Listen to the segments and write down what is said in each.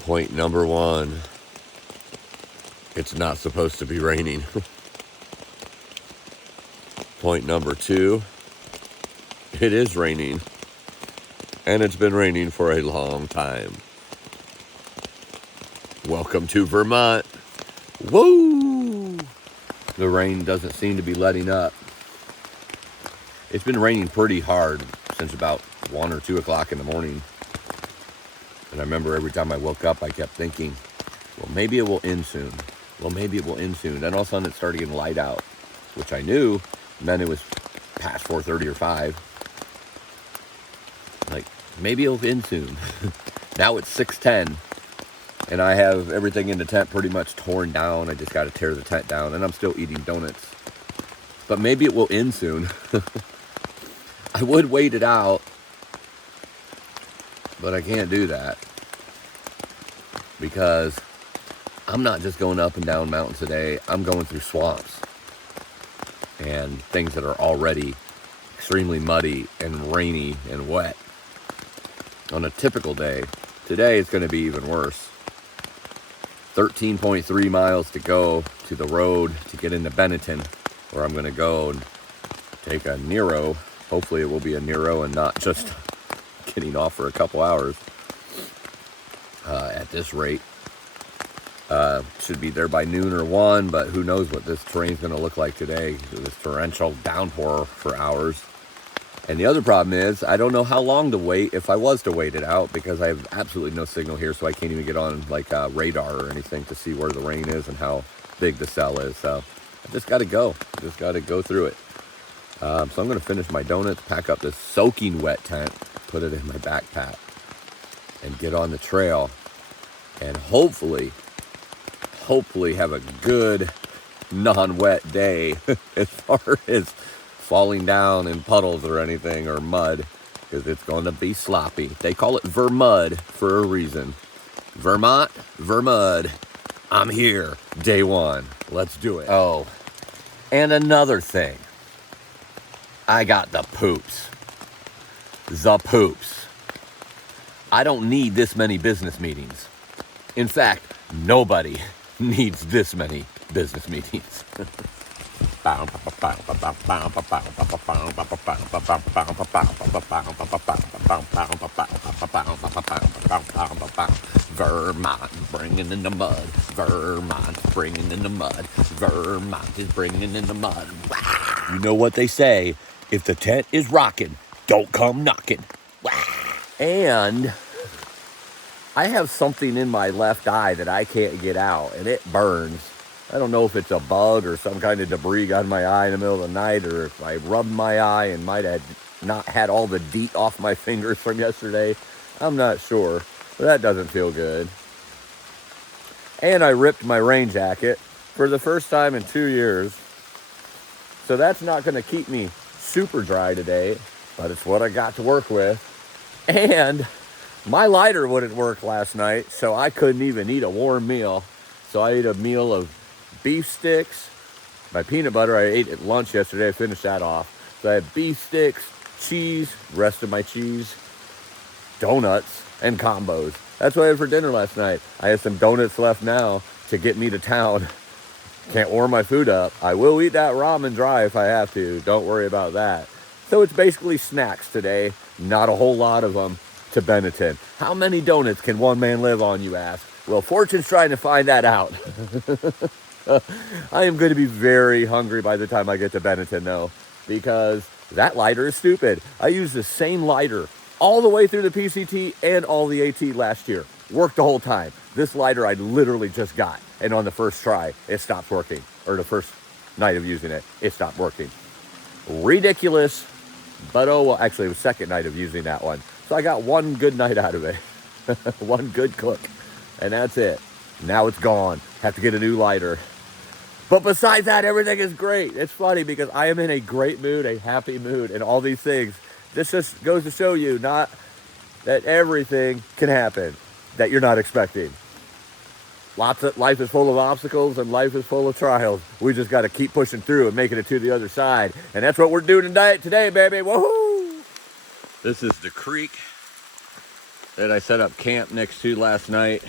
Point number one, it's not supposed to be raining. Point number two, it is raining. And it's been raining for a long time. Welcome to Vermont. Woo! The rain doesn't seem to be letting up. It's been raining pretty hard since about 1 or 2 o'clock in the morning. And I remember every time I woke up, I kept thinking, well, maybe it will end soon. Well, maybe it will end soon. Then all of a sudden it started getting light out, which I knew meant it was past 4:30 or 5. Like, maybe it'll end soon. Now it's 6:10, and I have everything in the tent pretty much torn down. I just got to tear the tent down, and I'm still eating donuts. But maybe it will end soon. I would wait it out, but I can't do that because I'm not just going up and down mountains today. I'm going through swamps and things that are already extremely muddy and rainy and wet. On a typical day, today it's going to be even worse. 13.3 miles to go to the road to get into Benetton, where I'm going to go and take a Nero. Hopefully it will be a Nero and not just getting off for a couple hours at this rate. Should be there by noon or 1, but who knows what this terrain's going to look like today. This torrential downpour for hours. And the other problem is, I don't know how long to wait if I was to wait it out, because I have absolutely no signal here, so I can't even get on like radar or anything to see where the rain is and how big the cell is. So I just got to go. I just got to go through it. So I'm going to finish my donuts, pack up this soaking wet tent, put it in my backpack, and get on the trail. And hopefully have a good non-wet day as far as falling down in puddles or anything or mud, because it's going to be sloppy. They call it Vermud for a reason. Vermont, Vermud. I'm here, day one. Let's do it. Oh, and another thing. I got the poops. The poops. I don't need this many business meetings. In fact, nobody needs this many business meetings. Vermont bringing in the mud. Vermont bringing in the mud. Vermont is bringing in the mud. You know what they say? If the tent is rocking, don't come knocking. And I have something in my left eye that I can't get out, and it burns. I don't know if it's a bug or some kind of debris got in my eye in the middle of the night, or if I rubbed my eye and might have not had all the DEET off my fingers from yesterday. I'm not sure, but that doesn't feel good. And I ripped my rain jacket for the first time in 2 years. So that's not going to keep me super dry today, but it's what I got to work with. And my lighter wouldn't work last night, so I couldn't even eat a warm meal. So I ate a meal of beef sticks. My peanut butter I ate at lunch yesterday. I finished that off. So I had beef sticks, cheese, rest of my cheese, donuts, and combos. That's what I had for dinner last night. I have some donuts left now to get me to town. Can't warm my food up. I will eat that ramen dry if I have to. Don't worry about that. So it's basically snacks today. Not a whole lot of them to Benetton. How many donuts can one man live on, you ask? Well, Fortune's trying to find that out. I am going to be very hungry by the time I get to Benetton, though, because that lighter is stupid. I used the same lighter all the way through the PCT and all the AT last year. Worked the whole time. This lighter I literally just got, and on the first try, it stopped working. Or the first night of using it, it stopped working. Ridiculous, but oh well. Actually, it was second night of using that one. So I got one good night out of it. One good cook. And that's it. Now it's gone. Have to get a new lighter. But besides that, everything is great. It's funny because I am in a great mood, a happy mood, and all these things. This just goes to show you not that everything can happen that you're not expecting. Life is full of obstacles and life is full of trials. We just got to keep pushing through and making it to the other side. And that's what we're doing today, baby. Woohoo! This is the creek that I set up camp next to last night.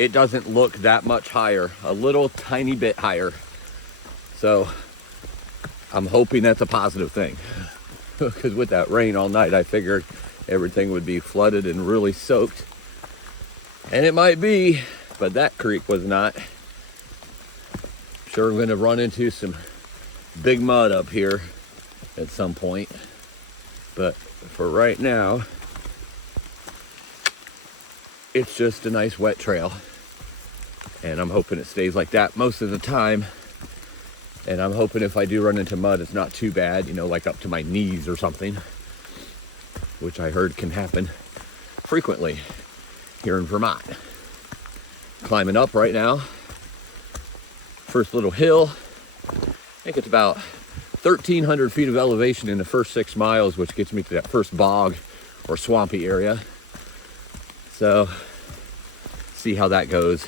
it doesn't look that much higher, a little tiny bit higher. So I'm hoping that's a positive thing. Because with that rain all night, I figured everything would be flooded and really soaked. And it might be, but that creek was not. Sure, I'm gonna run into some big mud up here at some point. But for right now, it's just a nice wet trail. And I'm hoping it stays like that most of the time. And I'm hoping if I do run into mud, it's not too bad, you know, like up to my knees or something, which I heard can happen frequently here in Vermont. Climbing up right now. First little hill. I think it's about 1,300 feet of elevation in the first 6 miles, which gets me to that first bog or swampy area. So, see how that goes.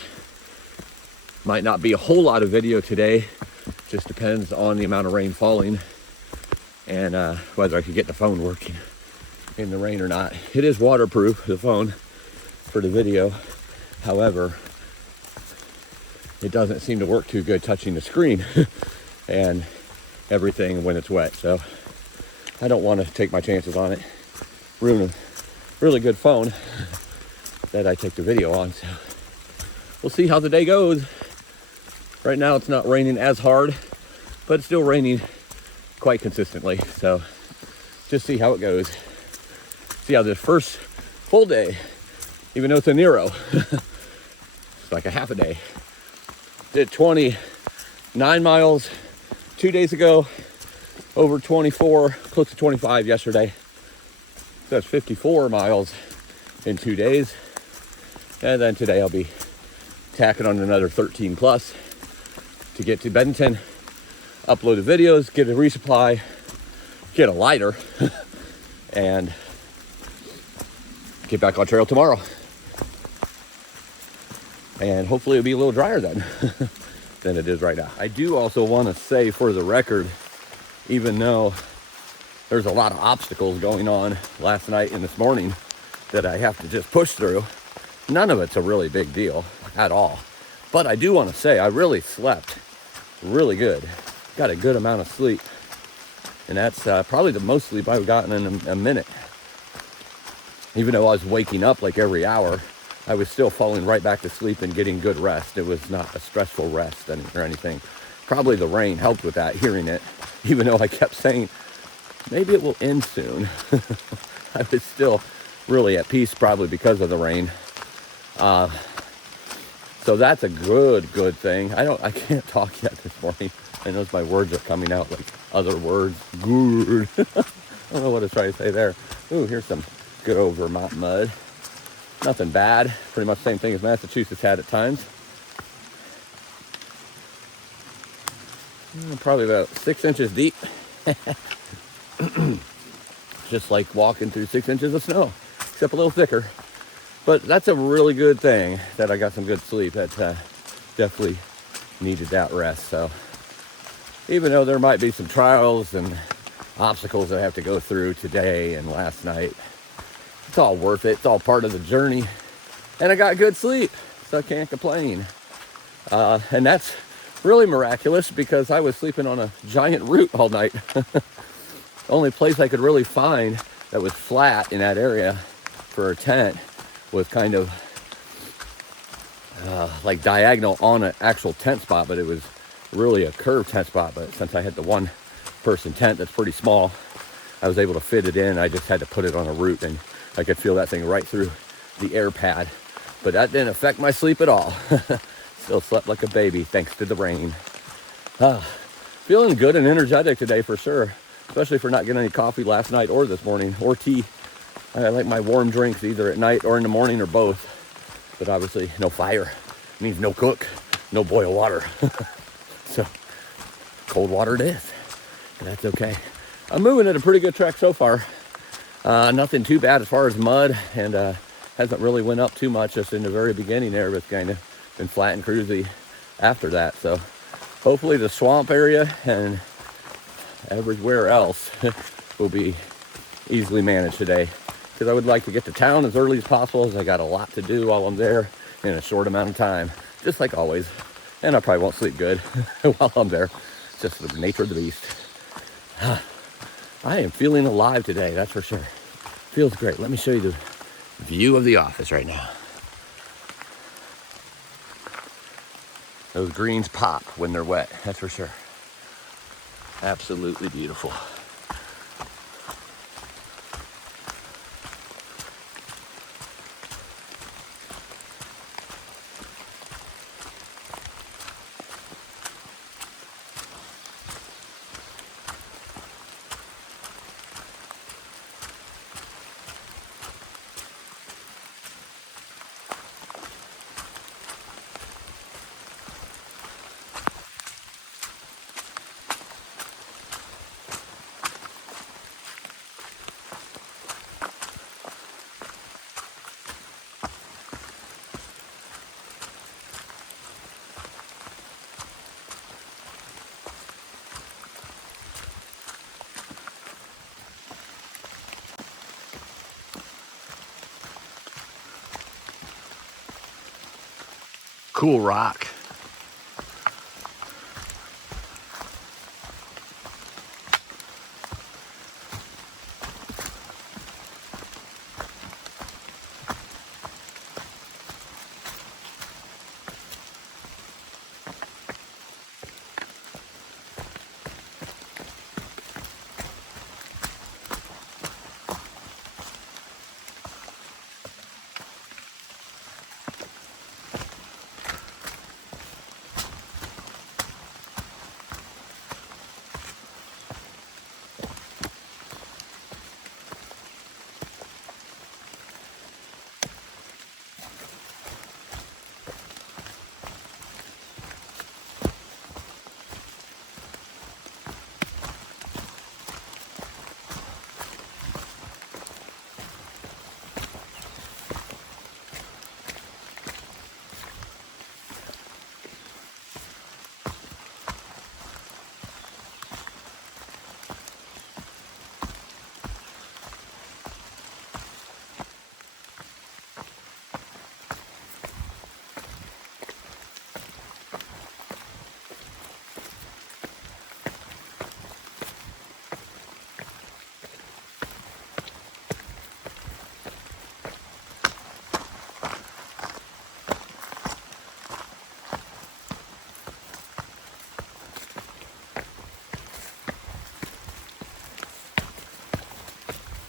Might not be a whole lot of video today. Just depends on the amount of rain falling and whether I could get the phone working in the rain or not. It is waterproof, the phone, for the video. However, it doesn't seem to work too good touching the screen and everything when it's wet. So I don't want to take my chances on it. Ruin a really good phone that I take the video on. So we'll see how the day goes. Right now it's not raining as hard, but it's still raining quite consistently. So just see how it goes. See how this first full day, even though it's a Nero, it's like a half a day. Did 29 miles 2 days ago, over 24, close to 25 yesterday. So that's 54 miles in 2 days. And then today I'll be tacking on another 13 plus to get to Benton, upload the videos, get a resupply, get a lighter, and get back on trail tomorrow. And hopefully it'll be a little drier then than it is right now. I do also want to say, for the record, even though there's a lot of obstacles going on last night and this morning that I have to just push through, none of it's a really big deal at all. But I do want to say I really slept really good. Got a good amount of sleep. And that's probably the most sleep I've gotten in a minute. Even though I was waking up like every hour, I was still falling right back to sleep and getting good rest. It was not a stressful rest or anything. Probably the rain helped with that, hearing it. Even though I kept saying, maybe it will end soon. I was still really at peace, probably because of the rain. So that's a good thing. I can't talk yet this morning. I know my words are coming out like other words. Good. I don't know what I was trying to say there. Ooh, here's some good old Vermont mud. Nothing bad. Pretty much the same thing as Massachusetts had at times. Probably about 6 inches deep. Just like walking through 6 inches of snow, except a little thicker. But that's a really good thing that I got some good sleep. That definitely needed that rest. So even though there might be some trials and obstacles that I have to go through today and last night, it's all worth it. It's all part of the journey. And I got good sleep, so I can't complain. And that's really miraculous because I was sleeping on a giant root all night. Only place I could really find that was flat in that area for a tent was kind of like diagonal on an actual tent spot, but it was really a curved tent spot. But since I had the one person tent that's pretty small, I was able to fit it in. I just had to put it on a root, and I could feel that thing right through the air pad. But that didn't affect my sleep at all. Still slept like a baby thanks to the rain. Feeling good and energetic today for sure, especially for not getting any coffee last night or this morning, or tea. I like my warm drinks either at night or in the morning or both. But obviously no fire means no cook, no boil water. So cold water it is. And that's okay. I'm moving at a pretty good track so far. Nothing too bad as far as mud, and hasn't really went up too much just in the very beginning there, but kind of been flat and cruisy after that. So hopefully the swamp area and everywhere else will be easily managed today, because I would like to get to town as early as possible, as I got a lot to do while I'm there, in a short amount of time, just like always. And I probably won't sleep good while I'm there. It's just the nature of the beast. I am feeling alive today, that's for sure. Feels great. Let me show you the view of the office right now. Those greens pop when they're wet, that's for sure. Absolutely beautiful. Cool rock.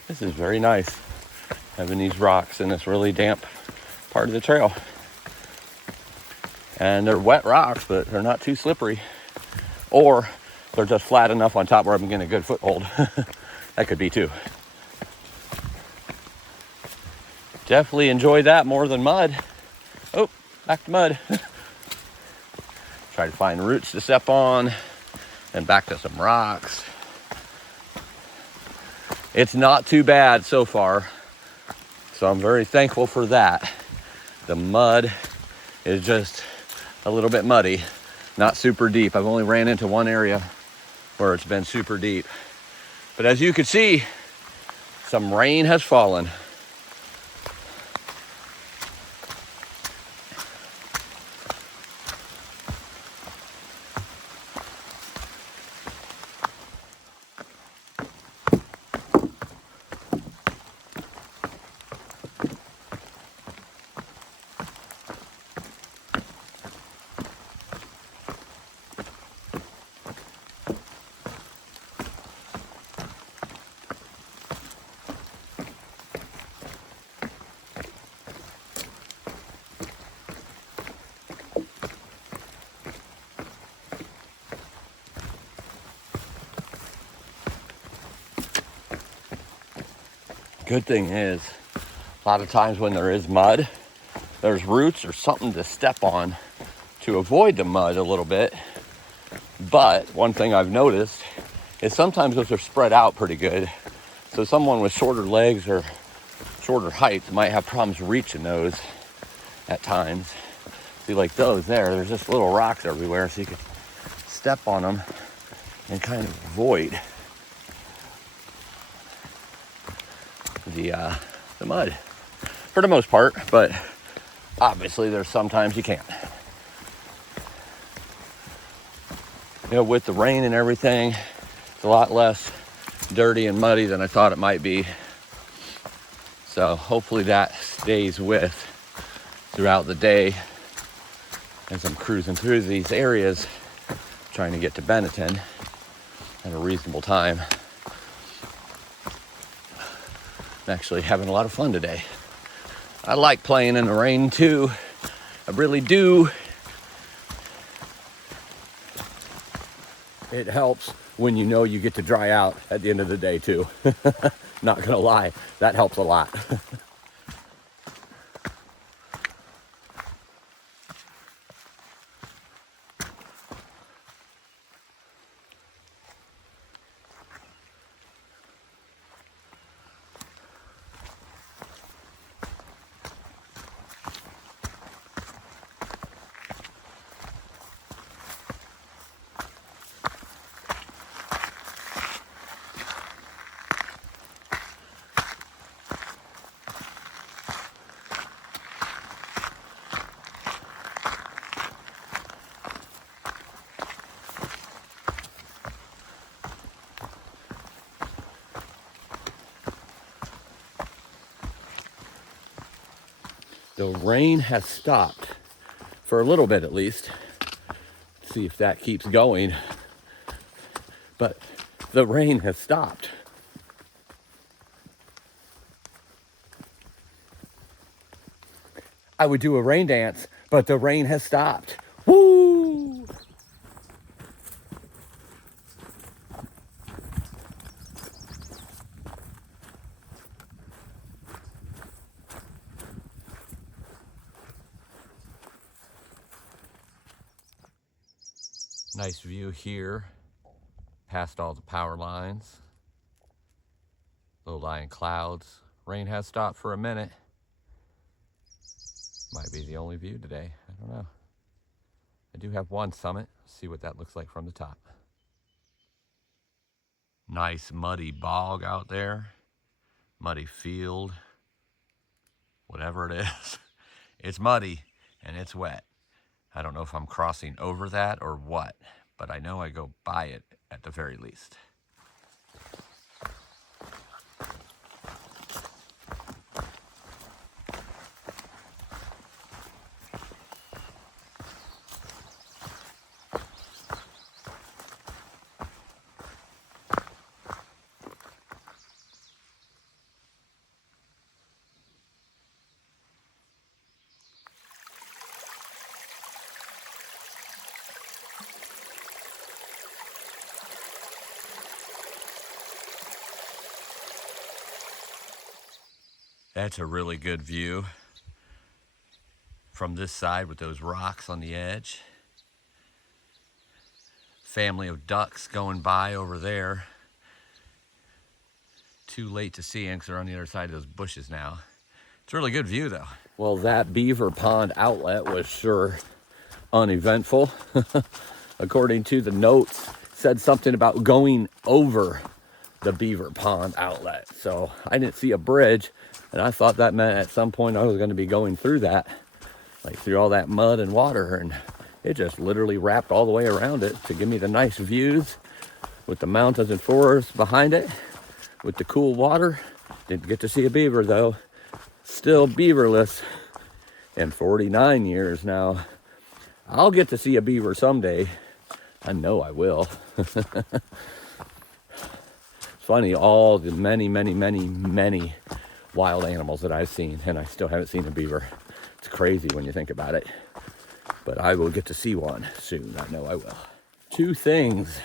This is very nice, having these rocks in this really damp part of the trail. And they're wet rocks, but they're not too slippery. Or they're just flat enough on top where I'm getting a good foothold. That could be too. Definitely enjoy that more than mud. Oh, back to mud. Try to find roots to step on and back to some rocks. It's not too bad so far, so I'm very thankful for that. The mud is just a little bit muddy, not super deep. I've only ran into one area where it's been super deep. But as you can see, some rain has fallen. Good thing is, a lot of times when there is mud, there's roots or something to step on to avoid the mud a little bit. But one thing I've noticed is sometimes those are spread out pretty good. So someone with shorter legs or shorter height might have problems reaching those at times. See, like those there's just little rocks everywhere, so you can step on them and kind of avoid the mud for the most part. But obviously there's sometimes you can't. You know, with the rain and everything, it's a lot less dirty and muddy than I thought it might be. So hopefully that stays with throughout the day as I'm cruising through these areas, trying to get to Benetton at a reasonable time. I'm actually having a lot of fun today. I like playing in the rain too. I really do. It helps when you know you get to dry out at the end of the day too. Not gonna lie, that helps a lot. The rain has stopped for a little bit at least. Let's see if that keeps going. But the rain has stopped. I would do a rain dance, but the rain has stopped. Woo! Nice view here, past all the power lines. Low-lying clouds. Rain has stopped for a minute. Might be the only view today. I don't know. I do have one summit. See what that looks like from the top. Nice muddy bog out there. Muddy field. Whatever it is. It's muddy and it's wet. I don't know if I'm crossing over that or what, but I know I go by it at the very least. That's a really good view from this side with those rocks on the edge. Family of ducks going by over there. Too late to see them because they're on the other side of those bushes now. It's a really good view though. Well, that Beaver Pond outlet was sure uneventful. According to the notes, said something about going over the Beaver Pond outlet. So I didn't see a bridge, and I thought that meant at some point I was going to be going through that, like through all that mud and water, and it just literally wrapped all the way around it to give me the nice views with the mountains and forests behind it, with the cool water. Didn't get to see a beaver though. Still beaverless in 49 years now. I'll get to see a beaver someday. I know I will. It's funny, all the many wild animals that I've seen, and I still haven't seen a beaver. It's crazy when you think about it. But I will get to see one soon. I know I will. Two things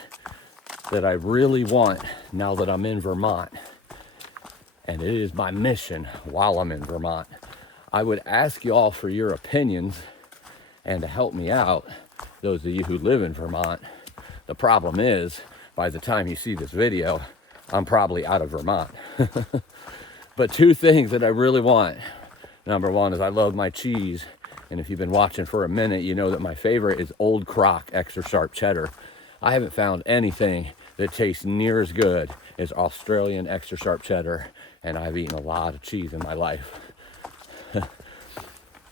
that I really want now that I'm in Vermont, and it is my mission while I'm in Vermont. I would ask you all for your opinions and to help me out, those of you who live in Vermont. The problem is, by the time you see this video, I'm probably out of Vermont. But two things that I really want. Number one is I love my cheese. And if you've been watching for a minute, you know that my favorite is Old Croc extra sharp cheddar. I haven't found anything that tastes near as good as Australian extra sharp cheddar. And I've eaten a lot of cheese in my life.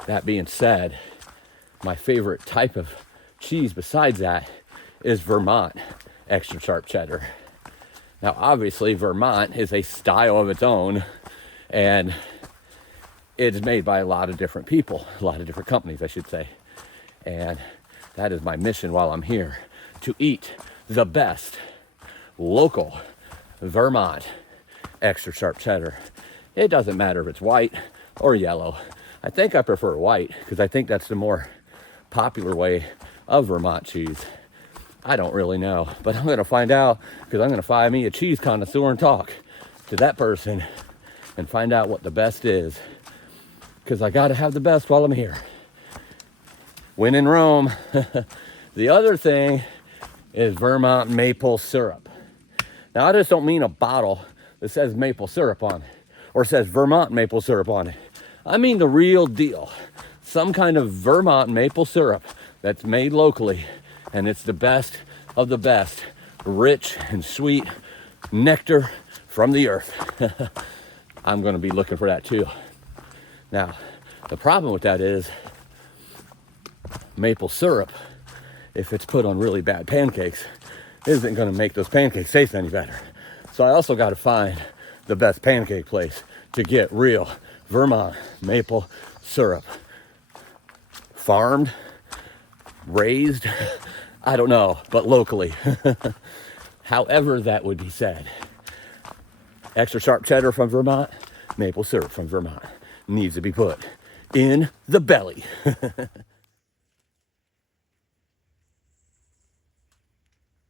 That being said, my favorite type of cheese besides that is Vermont extra sharp cheddar. Now, obviously, Vermont is a style of its own, and it's made by a lot of different people, a lot of different companies, I should say. And that is my mission while I'm here, to eat the best local Vermont extra sharp cheddar. It doesn't matter if it's white or yellow. I think I prefer white because I think that's the more popular way of Vermont cheese. I don't really know, but I'm going to find out because I'm going to find me a cheese connoisseur and talk to that person and find out what the best is, because I got to have the best while I'm here. When in Rome. The other thing is Vermont maple syrup. Now, I just don't mean a bottle that says maple syrup on it or says Vermont maple syrup on it. I mean the real deal. Some kind of Vermont maple syrup that's made locally, and it's the best of the best, rich and sweet nectar from the earth. I'm going to be looking for that too. Now, the problem with that is maple syrup, if it's put on really bad pancakes, isn't going to make those pancakes taste any better. So I also got to find the best pancake place to get real Vermont maple syrup. Farmed, raised, I don't know, but locally. However that would be said. Extra sharp cheddar from Vermont, maple syrup from Vermont needs to be put in the belly.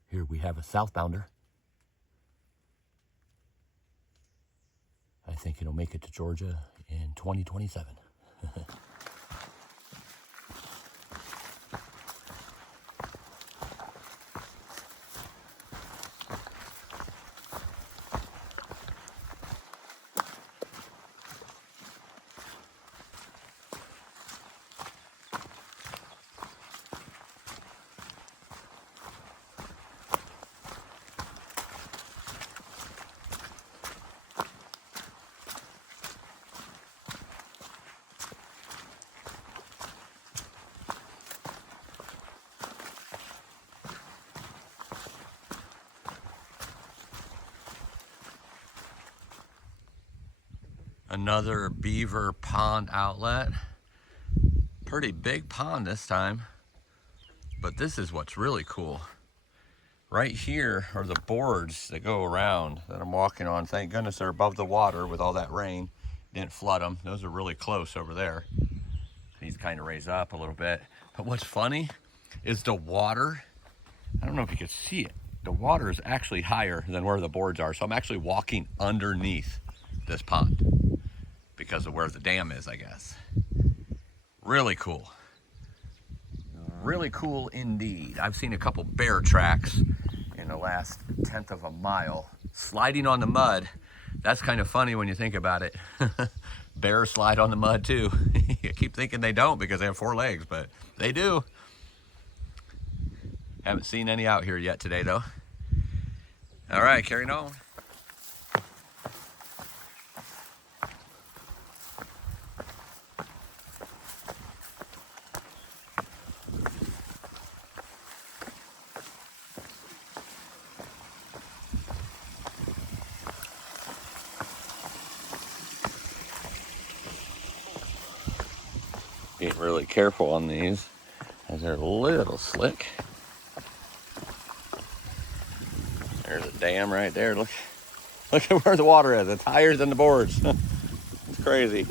Here we have a southbounder. I think it'll make it to Georgia in 2027. Another Beaver pond outlet. Pretty big pond this time, but this is what's really cool. Right here are the boards that go around that I'm walking on. Thank goodness they're above the water with all that rain. Didn't flood them. Those are really close over there. These kind of raise up a little bit. But what's funny is the water, I don't know if you can see it, the water is actually higher than where the boards are. So I'm actually walking underneath this pond because of where the dam is, I guess. Really cool. Really cool indeed. I've seen a couple bear tracks in the last 1/10 of a mile sliding on the mud. That's kind of funny when you think about it. Bears slide on the mud too. You keep thinking they don't because they have 4 legs, but they do. Haven't seen any out here yet today though. All right, carrying on. Being really careful on these as they're a little slick. There's a dam right there. Look at where the water is. It's higher than the boards. It's crazy.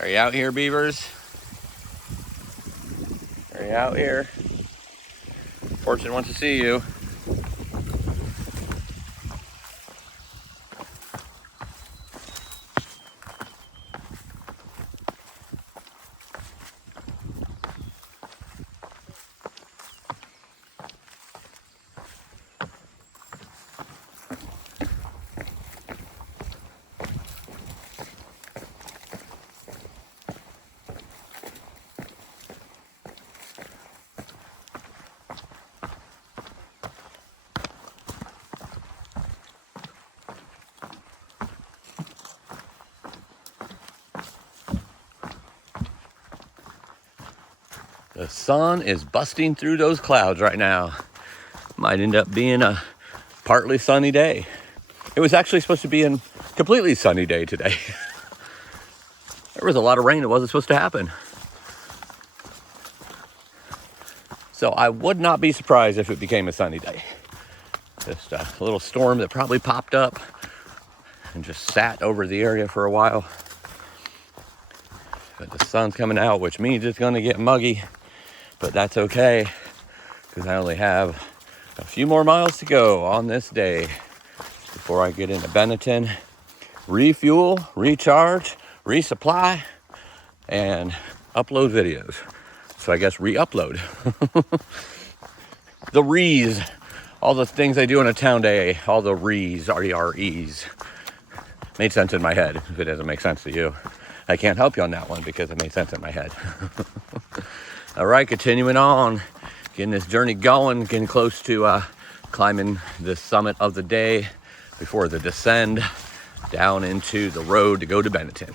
Are you out here, beavers? Are you out here? Fortune wants to see you. The sun is busting through those clouds right now. Might end up being a partly sunny day. It was actually supposed to be a completely sunny day today. There was a lot of rain that wasn't supposed to happen. So I would not be surprised if it became a sunny day. Just a little storm that probably popped up and just sat over the area for a while. But the sun's coming out, which means it's going to get muggy. But that's okay, because I only have a few more miles to go on this day before I get into Benetton, refuel, recharge, resupply, and upload videos. So I guess re-upload. The rees, all the things I do on a town day, all the rees, R-E-R-Es. Made sense in my head. If it doesn't make sense to you, I can't help you on that one because it made sense in my head. All right, continuing on, getting this journey going, getting close to climbing the summit of the day before the descend down into the road to go to Benetton.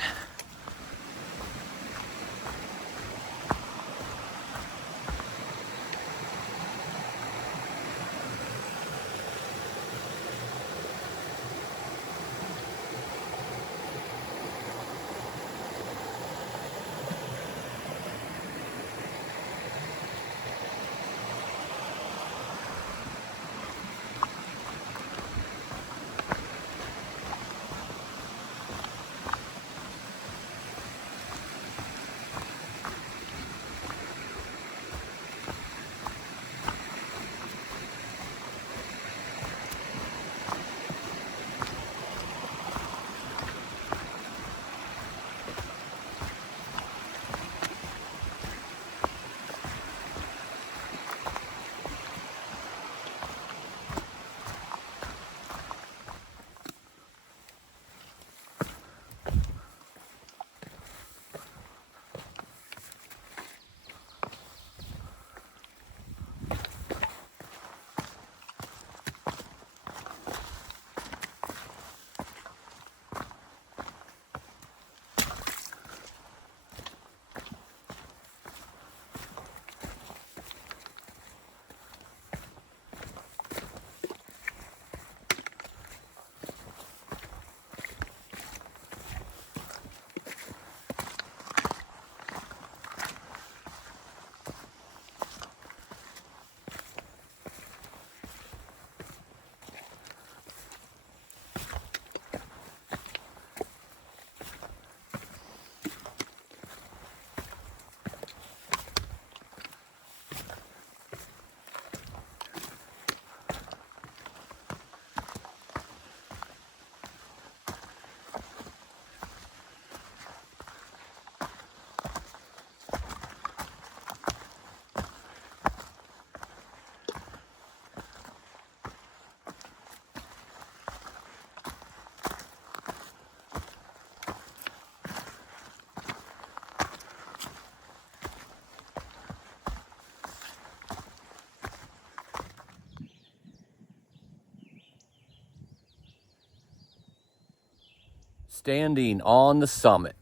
Standing on the summit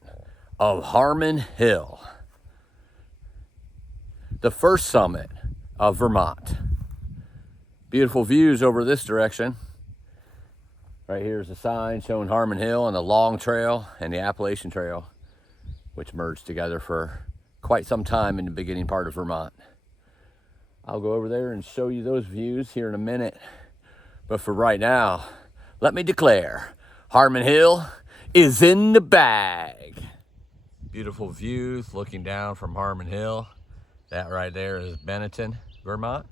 of Harmon Hill, the first summit of Vermont. Beautiful views over this direction. Right here is a sign showing Harmon Hill and the Long Trail and the Appalachian Trail, which merged together for quite some time in the beginning part of Vermont. I'll go over there and show you those views here in a minute. But for right now, let me declare, Harmon Hill is in the bag. Beautiful views looking down from Harmon Hill. That right there is Benetton, Vermont,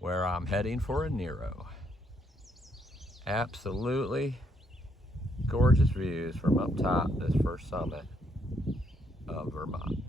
where I'm heading for a Nero. Absolutely gorgeous views from up top this first summit of Vermont.